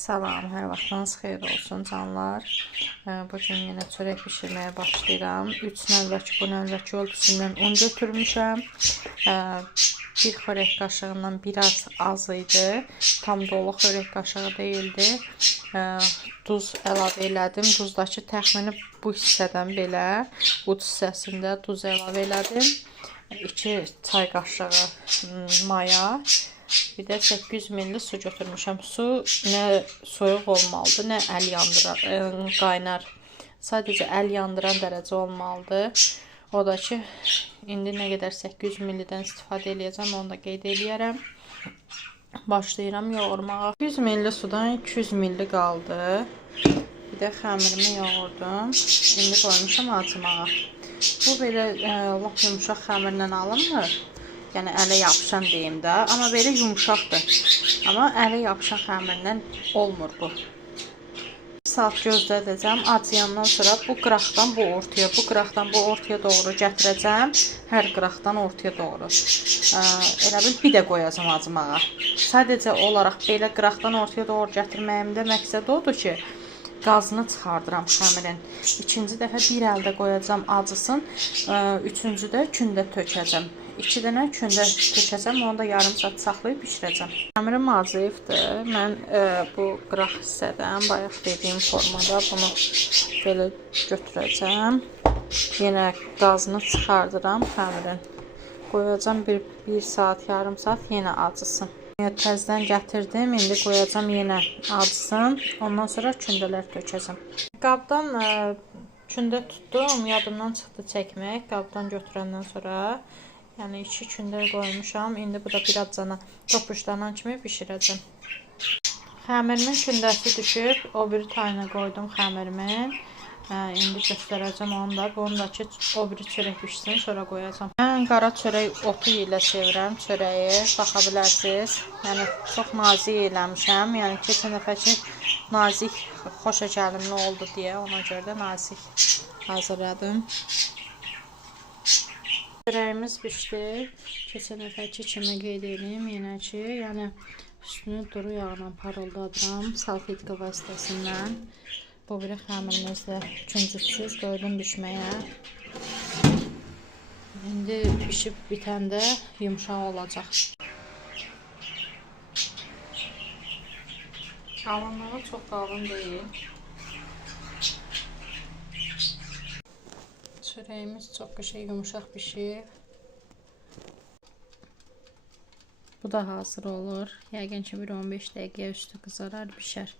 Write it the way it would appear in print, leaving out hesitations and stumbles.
Salam, hər vaxtınız xeyir olsun canlar. Bugün yenə çörək bişirməyə başlayıram. 3 növbəki bu növbəki ölçüsündən un götürmüşəm. Bir xörək qaşığından biraz az idi. Tam dolu xörək qaşığı deyildi. Duz əlavə elədim. Duzdakı təxmini bu hissədən belə, uc hissəsində duz əlavə elədim. 2 çay qaşığı maya. Bir də 800 ml su götürmüşəm. Su nə soyuq olmalıdır, nə əl yandırar, qaynar. Sadəcə əl yandıran dərəcə olmalıdır. O da ki, indi nə qədər 800 ml-dən istifadə edəcəm, onu da qeyd eləyərəm. Başlayıram yoğurmağa. 100 ml sudan 200 ml qaldı. Bir də xəmirimi yoğurdum. İndi qoymuşam acımağa. Bu belə lap yumuşaq xəmirlə alınmır. Yəni ələ yapışan deyim də, amma belə yumuşaqdır. Amma ələ yapışan xəmirlə olmur bu. 1 saat gözlədəcəm. Acıyandan sonra bu qıraqdan bu ortaya, bu qıraqdan bu ortaya doğru gətirəcəm. Hər qıraqdan ortaya doğru. Elə bil bir də qoyacam acımağa. Sadəcə olaraq belə qıraqdan ortaya doğru gətirməyimdə məqsəd odur ki, qazını çıxardıram xəmirin. İkinci dəfə bir əldə qoyacam acısın. Üçüncüdə kündə tökəcəm. 2 dənə kündə tökəcəm, onu da yarım saat saxlayıb bişirəcəm. Xəmirim azıyıbdır. Mən bu qıraq hissədən, bayaq dediyim formada bunu belə götürəcəm. Yenə qazını çıxardıram xəmirin. Qoyacam bir saat, yarım saat yenə acısın. Təzədən gətirdim, indi qoyacam yenə acısın. Ondan sonra kündələr tökəcəm. Qabdan kündə tutdum, yadımdan çıxdı çəkmək. Qabdan götürəndən sonra yəni 2 kündə qoymuşam. İndi bu da biraz cana topuşlanan kimi bişirəcəm. Xəmirimin kündəsi düşüb, o biri tayına qoydum xəmirimin. İndi göstərəcəm onu da. Bunu da ki, o biri çörək bişsin, sonra qoyacam. Mən qara çörək otu ilə sevirəm çörəyi. Baxa bilərsiniz. Yəni çox nazik eləmişəm. Yəni keçən dəfəki nazik xoşa gəlimli oldu deyə ona görə də nazik hazırladım. Çörəyimiz bişdi. Keçən dəfəki kimi qeyd edeyim yenə ki, yəni üstünü duru yağla parıldadıram salfetka vasitəsindən. Bu biri xəmirimiz də küncüksüz qoydum bişməyə. İndi bişib bitəndə yumşaq olacaq. Qalınlığı çox qalın deyil. Çörəyimiz çox qəşəng yumuşaq bişib. Bu da hazır olur. Yəqin ki, bir 15 dəqiqəyə üstü qızarar, bişər.